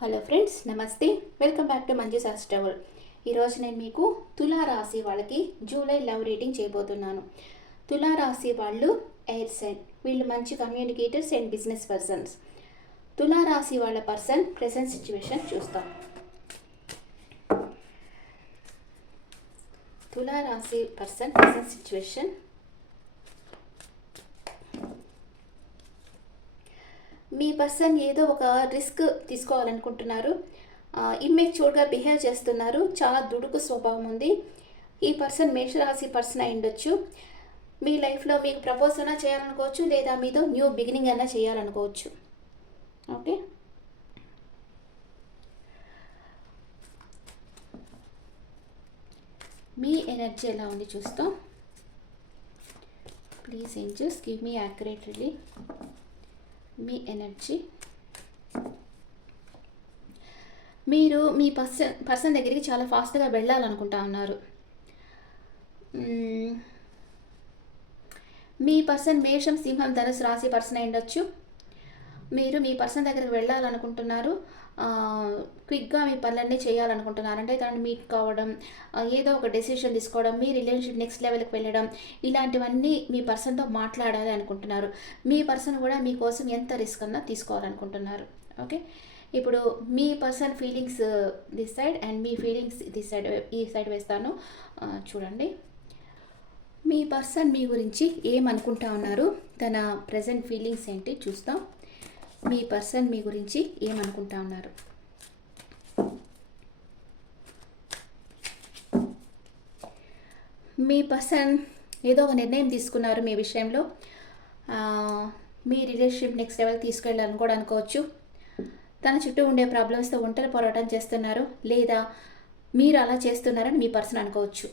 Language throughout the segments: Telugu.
హలో ఫ్రెండ్స్, నమస్తే. వెల్కమ్ బ్యాక్ టు మంజు సాస్ట్రవల్. ఈరోజు నేను మీకు తులారాశి వాళ్ళకి జూలై లవ్ రీడింగ్ చేయబోతున్నాను. తులారాశి వాళ్ళు ఎయిర్ సైన్, వీళ్ళు మంచి కమ్యూనికేటర్స్ అండ్ బిజినెస్ పర్సన్స్. తులారాశి వాళ్ళ పర్సన్ ప్రెసెంట్ సిచ్యువేషన్ చూస్తాం. తులారాశి పర్సన్ ప్రెసెంట్ సిచ్యువేషన్. మీ పర్సన్ ఏదో ఒక రిస్క్ తీసుకోవాలనుకుంటున్నారు. ఇమ్మెచ్యూర్గా బిహేవ్ చేస్తున్నారు. చాలా దుడుకు స్వభావం ఉంది. ఈ పర్సన్ మేషరాశి పర్సన్ అయి ఉండొచ్చు. మీ లైఫ్లో మీకు ప్రపోజ్ అయినా చేయాలనుకోవచ్చు, లేదా మీతో న్యూ బిగినింగ్ అయినా చేయాలనుకోవచ్చు. ఓకే, మీ ఎనర్జీ ఎలా ఉంది చూస్తాం. Please angels give me accurately me energy. మీరు మీ పర్సన్ దగ్గరికి చాలా ఫాస్ట్గా వెళ్ళాలనుకుంటా ఉన్నారు. మీ పర్సన్ మేషం, సింహం, ధనుసు రాశి పర్సన్ అయి ఉండొచ్చు. మీరు మీ పర్సన్ దగ్గరికి వెళ్ళాలనుకుంటున్నారు. క్విక్గా మీ పనులన్నీ చేయాలనుకుంటున్నారు. అంటే తనని మీట్ కావడం, ఏదో ఒక డెసిషన్ తీసుకోవడం, మీ రిలేషన్షిప్ నెక్స్ట్ లెవెల్కి వెళ్ళడం, ఇలాంటివన్నీ మీ పర్సన్తో మాట్లాడాలి అనుకుంటున్నారు. మీ పర్సన్ కూడా మీకోసం ఎంత రిస్క్ అన్నా తీసుకోవాలనుకుంటున్నారు. ఓకే, ఇప్పుడు మీ person feelings this side and మీ ఫీలింగ్స్ దిస్ సైడ్, ఈ సైడ్ వేస్తాను. చూడండి, మీ పర్సన్ మీ గురించి ఏమనుకుంటా ఉన్నారు, తన ప్రజెంట్ ఫీలింగ్స్ ఏంటి చూస్తాం. మీ పర్సన్ మీ గురించి ఏమనుకుంటా ఉన్నారు. మీ పర్సన్ ఏదో ఒక నిర్ణయం తీసుకున్నారు మీ విషయంలో. మీ రిలేషన్షిప్ నెక్స్ట్ లెవెల్ తీసుకెళ్ళాలని కూడా అనుకోవచ్చు. తన చుట్టూ ఉండే ప్రాబ్లమ్స్తో ఒంటరి పోరాటం చేస్తున్నారు, లేదా మీరు అలా చేస్తున్నారని మీ పర్సన్ అనుకోవచ్చు.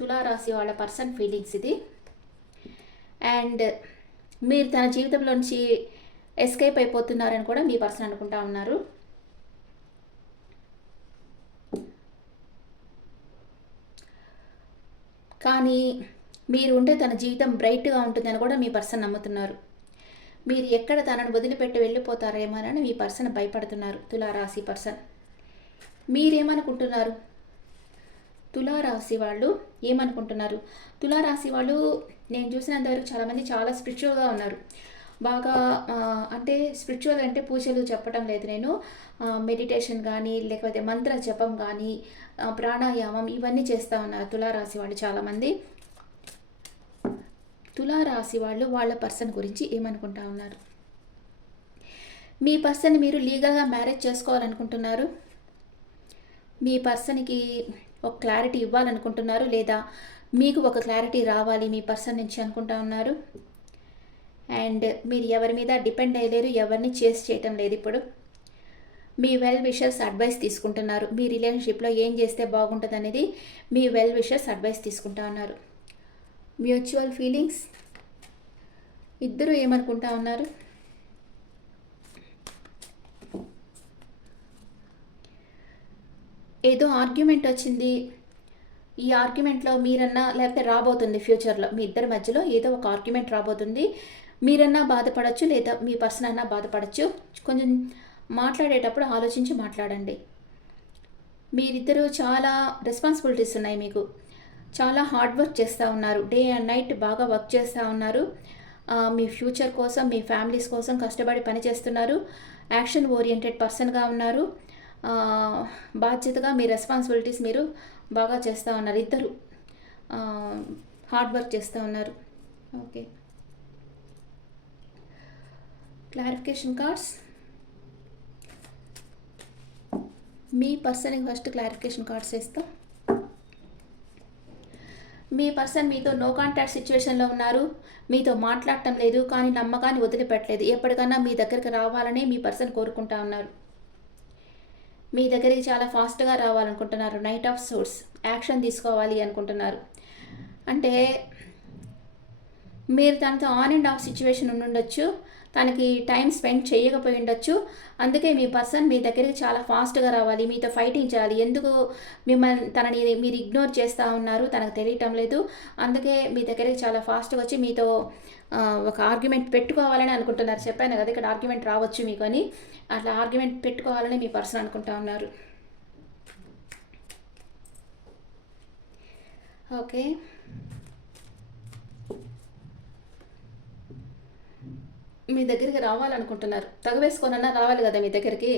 తులారాశి వాళ్ళ పర్సన్ ఫీలింగ్స్ ఇది. అండ్ మీరు తన జీవితంలో నుంచి ఎస్కేప్ అయిపోతున్నారని కూడా మీ పర్సన్ అనుకుంటా ఉన్నారు. కానీ మీరు ఉంటే తన జీవితం బ్రైట్గా ఉంటుందని కూడా మీ పర్సన్ నమ్ముతున్నారు. మీరు ఎక్కడ తనను వదిలిపెట్టి వెళ్ళిపోతారేమోనని మీ పర్సన్ భయపడుతున్నారు. తులారాశి పర్సన్ మీరేమనుకుంటున్నారు? తులారాశి వాళ్ళు ఏమనుకుంటున్నారు? తులారాశి వాళ్ళు నేను చూసినంతవరకు చాలామంది చాలా స్పిరిచువల్గా ఉన్నారు. బాగా అంటే స్పిరిచువల్ అంటే పూజలు చెప్పడం లేదు నేను, మెడిటేషన్ కానీ లేకపోతే మంత్ర జపం కానీ ప్రాణాయామం ఇవన్నీ చేస్తూ ఉన్నారు తులారాశి వాళ్ళు చాలామంది. తులారాశి వాళ్ళు వాళ్ళ పర్సన్ గురించి ఏమనుకుంటా ఉన్నారు? మీ పర్సన్ మీరు లీగల్గా మ్యారేజ్ చేసుకోవాలనుకుంటున్నారు. మీ పర్సన్కి ఒక క్లారిటీ ఇవ్వాలనుకుంటున్నారు, లేదా మీకు ఒక క్లారిటీ రావాలి మీ పర్సన్ నుంచి అనుకుంటా ఉన్నారు. అండ్ మీరు ఎవరి మీద డిపెండ్ అయ్యలేరు, ఎవరిని చేసి చేయటం లేదు. ఇప్పుడు మీ వెల్ విషర్స్ అడ్వైస్ తీసుకుంటున్నారు. మీ రిలేషన్షిప్లో ఏం చేస్తే బాగుంటుంది అనేది మీ వెల్ విషర్స్ అడ్వైస్ తీసుకుంటా ఉన్నారు. మ్యూచువల్ ఫీలింగ్స్, ఇద్దరు ఏమనుకుంటా ఉన్నారు? ఏదో ఆర్గ్యుమెంట్ వచ్చింది. ఈ ఆర్గ్యుమెంట్లో మీరన్నా లేకపోతే రాబోతుంది ఫ్యూచర్లో మీ ఇద్దరి మధ్యలో ఏదో ఒక ఆర్గ్యుమెంట్ రాబోతుంది. మీరన్నా బాధపడచ్చు, లేదా మీ పర్సన్ అన్నా బాధపడచ్చు. కొంచెం మాట్లాడేటప్పుడు ఆలోచించి మాట్లాడండి. మీరిద్దరూ చాలా రెస్పాన్సిబిలిటీస్ ఉన్నాయి మీకు. చాలా హార్డ్ వర్క్ చేస్తూ ఉన్నారు. డే అండ్ నైట్ బాగా వర్క్ చేస్తూ ఉన్నారు. మీ ఫ్యూచర్ కోసం, మీ ఫ్యామిలీస్ కోసం కష్టపడి పనిచేస్తున్నారు. యాక్షన్ ఓరియంటెడ్ పర్సన్గా ఉన్నారు. బాధ్యతగా మీ రెస్పాన్సిబిలిటీస్ మీరు బాగా చేస్తూ ఉన్నారు. ఇద్దరు హార్డ్ వర్క్ చేస్తూ ఉన్నారు. Okay, clarification cards. మీ పర్సన్కి ఫస్ట్ క్లారిఫికేషన్ కార్డ్స్ ఇస్తాం. మీ పర్సన్ మీతో నో కాంటాక్ట్ సిచ్యువేషన్లో ఉన్నారు. మీతో మాట్లాడటం లేదు, కానీ నమ్మకాన్ని వదిలిపెట్టలేదు. ఎప్పటికన్నా మీ దగ్గరికి రావాలని మీ పర్సన్ కోరుకుంటా ఉన్నారు. మీ దగ్గరికి చాలా ఫాస్ట్గా రావాలనుకుంటున్నారు. నైట్ ఆఫ్ సోర్స్, యాక్షన్ తీసుకోవాలి అనుకుంటున్నారు. అంటే మీరు తనతో ఆన్ అండ్ ఆఫ్ సిచ్యువేషన్ ఉండొచ్చు. తనకి టైం స్పెండ్ చేయకపోయి ఉండొచ్చు. అందుకే మీ పర్సన్ మీ దగ్గరికి చాలా ఫాస్ట్గా రావాలి, మీతో ఫైటింగ్ చేయాలి. ఎందుకు తనని మీరు ఇగ్నోర్ చేస్తూ ఉన్నారు తనకు తెలియటం లేదు. అందుకే మీ దగ్గరికి చాలా ఫాస్ట్గా వచ్చి మీతో ఒక ఆర్గ్యుమెంట్ పెట్టుకోవాలని అనుకుంటున్నారు. చెప్పాను కదా ఇక్కడ ఆర్గ్యుమెంట్ రావచ్చు మీకు అని. అట్లా ఆర్గ్యుమెంట్ పెట్టుకోవాలని మీ పర్సన్ అనుకుంటా ఉన్నారు. ఓకే, మీ దగ్గరికి రావాలనుకుంటున్నారు. తగవేసుకోనన్నా రావాలి కదా మీ దగ్గరికి.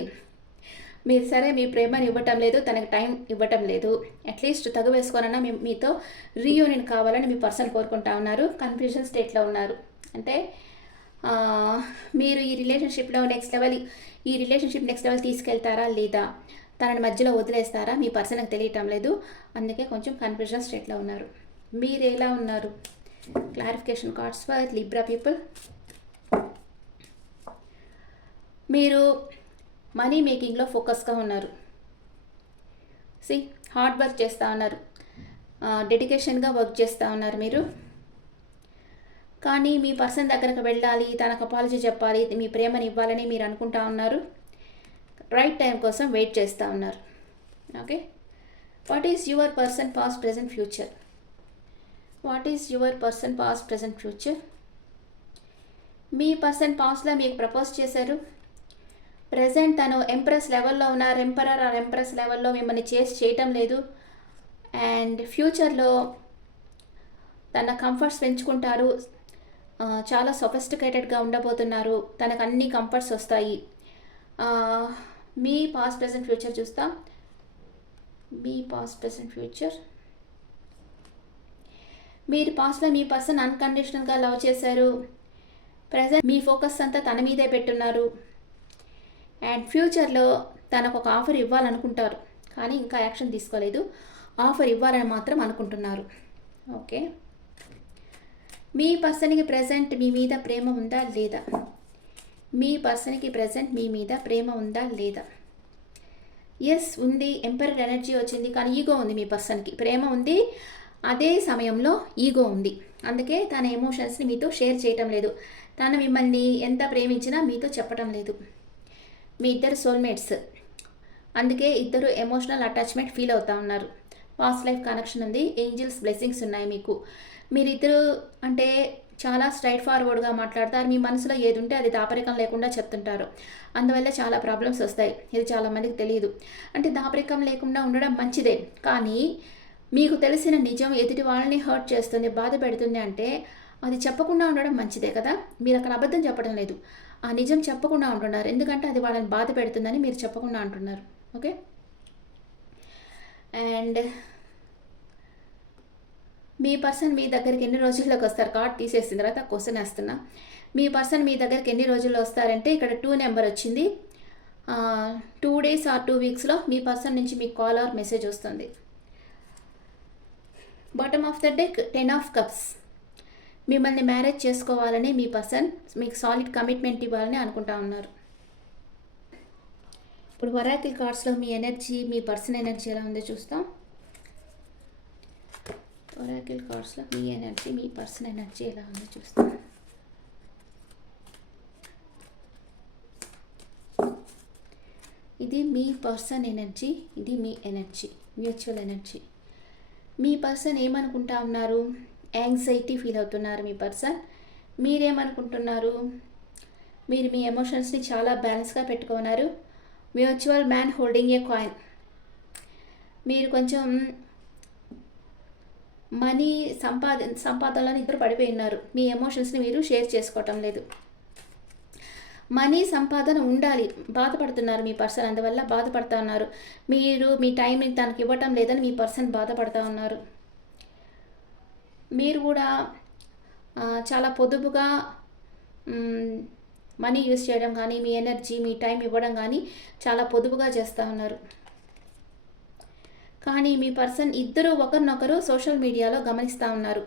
మీరు సరే మీ ప్రేమను ఇవ్వటం లేదు, తనకి టైం ఇవ్వటం లేదు. అట్లీస్ట్ తగవేసుకోనన్నా మీతో రీయూనియన్ కావాలని మీ పర్సన్ కోరుకుంటా ఉన్నారు. కన్ఫ్యూజన్ స్టేట్లో ఉన్నారు. అంటే మీరు ఈ రిలేషన్షిప్ నెక్స్ట్ లెవెల్ తీసుకెళ్తారా లేదా, తనని మధ్యలో వదిలేస్తారా మీ పర్సన్కి తెలియటం లేదు. అందుకే కొంచెం కన్ఫ్యూజన్ స్టేట్లో ఉన్నారు. మీరు ఎలా ఉన్నారు? Clarification cards for Libra people. మీరు మనీ మేకింగ్లో ఫోకస్గా ఉన్నారు. హార్డ్ వర్క్ చేస్తూ ఉన్నారు, డెడికేషన్గా వర్క్ చేస్తూ ఉన్నారు మీరు. కానీ మీ పర్సన్ దగ్గరకు వెళ్ళాలి, తనకు అపాలజీ చెప్పాలి, మీ ప్రేమని ఇవ్వాలని మీరు అనుకుంటా ఉన్నారు. రైట్ టైం కోసం వెయిట్ చేస్తూ ఉన్నారు. Okay, what is your person past present future? What is your person past present future? Me person పాస్ట్లో మీకు ప్రపోజ్ చేశారు. ప్రెజెంట్ తను ఎంప్రెస్ లెవెల్లో ఉన్నారు. ఎంపరర్ ఆర్ ఎంప్రెస్ లెవెల్లో మిమ్మల్ని చేయటం లేదు. అండ్ ఫ్యూచర్లో తన కంఫర్ట్స్ పెంచుకుంటారు. చాలా సొఫిస్టికేటెడ్గా ఉండబోతున్నారు. తనకు అన్ని కంఫర్ట్స్ వస్తాయి. మీ పాస్ట్ ప్రెజెంట్ ఫ్యూచర్ చూస్తాం. మీ పాస్ట్ ప్రెజెంట్ ఫ్యూచర్, మీరు పాస్ట్లో మీ పర్సన్ అన్కండిషనల్గా లవ్ చేశారు. ప్రెజెంట్ మీ ఫోకస్ అంతా తన మీదే పెట్టున్నారు. అండ్ ఫ్యూచర్లో తనకు ఒక ఆఫర్ ఇవ్వాలనుకుంటారు, కానీ ఇంకా యాక్షన్ తీసుకోలేదు. ఆఫర్ ఇవ్వాలని మాత్రం అనుకుంటున్నారు. ఓకే, మీ పర్సన్కి ప్రెజెంట్ మీ మీద ప్రేమ ఉందా లేదా? మీ పర్సన్కి ప్రెజెంట్ మీ మీద ప్రేమ ఉందా లేదా? ఎస్, ఉంది. ఎంపరర్ ఎనర్జీ వచ్చింది, కానీ ఈగో ఉంది. మీ పర్సన్కి ప్రేమ ఉంది, అదే సమయంలో ఈగో ఉంది. అందుకే తన ఎమోషన్స్ని మీతో షేర్ చేయటం లేదు. తను మిమ్మల్ని ఎంత ప్రేమించినా మీతో చెప్పటం లేదు. మీ ఇద్దరు సోల్మేట్స్, అందుకే ఇద్దరు ఎమోషనల్ అటాచ్మెంట్ ఫీల్ అవుతూ ఉన్నారు. పాస్ట్ లైఫ్ కనెక్షన్ ఉంది, ఏంజిల్స్ బ్లెస్సింగ్స్ ఉన్నాయి మీకు. మీరిద్దరు అంటే చాలా స్ట్రైట్ ఫార్వర్డ్గా మాట్లాడతారు. మీ మనసులో ఏది ఉంటే అది దాపరికం లేకుండా చెప్తుంటారు. అందువల్ల చాలా ప్రాబ్లమ్స్ వస్తాయి. ఇది చాలామందికి తెలియదు. అంటే దాపరికం లేకుండా ఉండడం మంచిదే, కానీ మీకు తెలిసిన నిజం ఎదుటి వాళ్ళని హర్ట్ చేస్తుంది, బాధ పెడుతుంది అంటే అది చెప్పకుండా ఉండడం మంచిదే కదా. మీరు అక్కడ అబద్ధం చెప్పడం లేదు, ఆ నిజం చెప్పకుండా ఉంటున్నారు. ఎందుకంటే అది వాళ్ళని బాధ పెడుతుందని మీరు చెప్పకుండా అంటున్నారు. ఓకే, అండ్ మీ పర్సన్ మీ దగ్గరికి ఎన్ని రోజుల్లోకి వస్తారు? కార్డ్ తీసేసిన తర్వాత క్వశ్చన్ వేస్తున్నా. మీ పర్సన్ మీ దగ్గరికి ఎన్ని రోజుల్లో వస్తారంటే ఇక్కడ 2 నెంబర్ వచ్చింది. 2 days ఆర్ 2 weeksలో మీ పర్సన్ నుంచి మీకు కాల్ ఆర్ మెసేజ్ వస్తుంది. Bottom of the deck 10 of cups. మిమ్మల్ని మ్యారేజ్ చేసుకోవాలని మీ పర్సన్ మీకు సాలిడ్ కమిట్మెంట్ ఇవ్వాలని అనుకుంటా ఉన్నారు. ఇప్పుడు ఒరాకిల్ కార్డ్స్లో మీ ఎనర్జీ, మీ పర్సన్ ఎనర్జీ ఎలా ఉందో చూస్తాం. ఒరాకిల్ కార్డ్స్లో మీ ఎనర్జీ, మీ పర్సన్ ఎనర్జీ ఎలా ఉందో చూస్తాం. ఇది మీ పర్సన్ ఎనర్జీ, ఇది మీ ఎనర్జీ, మ్యూచువల్ ఎనర్జీ. మీ పర్సన్ ఏమనుకుంటా ఉన్నారు? యాంగ్జైటీ ఫీల్ అవుతున్నారు మీ పర్సన్. మీరేమనుకుంటున్నారు? మీరు మీ ఎమోషన్స్ని చాలా బ్యాలెన్స్గా పెట్టుకున్నారు. Mutual man holding a coin. మీరు కొంచెం మనీ సంపాదనలో ఇద్దరు పడిపోయి ఉన్నారు. మీ ఎమోషన్స్ని మీరు షేర్ చేసుకోవటం లేదు. మనీ సంపాదన ఉండాలి, బాధపడుతున్నారు మీ పర్సన్. అందువల్ల బాధపడుతూ ఉన్నారు. మీరు మీ టైంని తనకి ఇవ్వటం లేదని మీ పర్సన్ బాధపడుతూ ఉన్నారు. మీరు కూడా చాలా పొదుపుగా మనీ యూజ్ చేయడం కానీ, మీ ఎనర్జీ, మీ టైం ఇవ్వడం కానీ చాలా పొదుపుగా చేస్తూ ఉన్నారు. కానీ మీ పర్సన్ ఇద్దరు ఒకరినొకరు సోషల్ మీడియాలో గమనిస్తూ ఉన్నారు.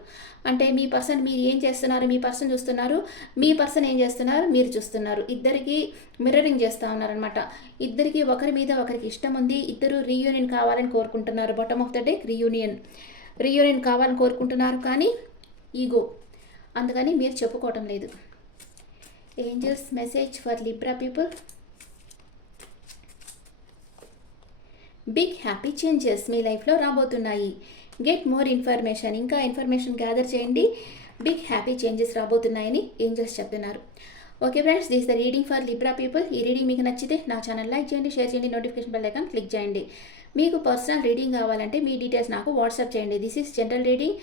అంటే మీ పర్సన్ మీరు ఏం చేస్తున్నారు, మీ పర్సన్ చూస్తున్నారు, మీ పర్సన్ ఏం చేస్తున్నారు మీరు చూస్తున్నారు. ఇద్దరికి మిర్రరింగ్ చేస్తూ ఉన్నారనమాట. ఇద్దరికి ఒకరి మీద ఒకరికి ఇష్టం ఉంది. ఇద్దరు రీయూనియన్ కావాలని కోరుకుంటున్నారు. Bottom of the deck reunion కావాలని కోరుకుంటున్నారు, కానీ ఈగో, అందుకని మీరు చెప్పుకోవటం లేదు. Angels message for Libra people. Big happy changes మీ లైఫ్లో రాబోతున్నాయి. గెట్ మోర్ ఇన్ఫర్మేషన్, ఇంకా ఇన్ఫర్మేషన్ గ్యాదర్ చేయండి. బిగ్ హ్యాపీ చేంజెస్ రాబోతున్నాయని ఏంజల్స్ చెప్తున్నారు. Okay friends, this the reading for Libra people. ఈ రీడింగ్ మీకు నచ్చితే నా ఛానల్ లైక్ చేయండి, షేర్ చేయండి, నోటిఫికేషన్ బెల్ ఐకాన్ క్లిక్ చేయండి. మీకు పర్సనల్ రీడింగ్ కావాలంటే మీ డీటెయిల్స్ నాకు వాట్సాప్ చేయండి. This is general reading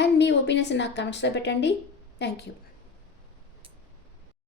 and me opinions నాకు కమెంట్స్లో పెట్టండి. Thank you.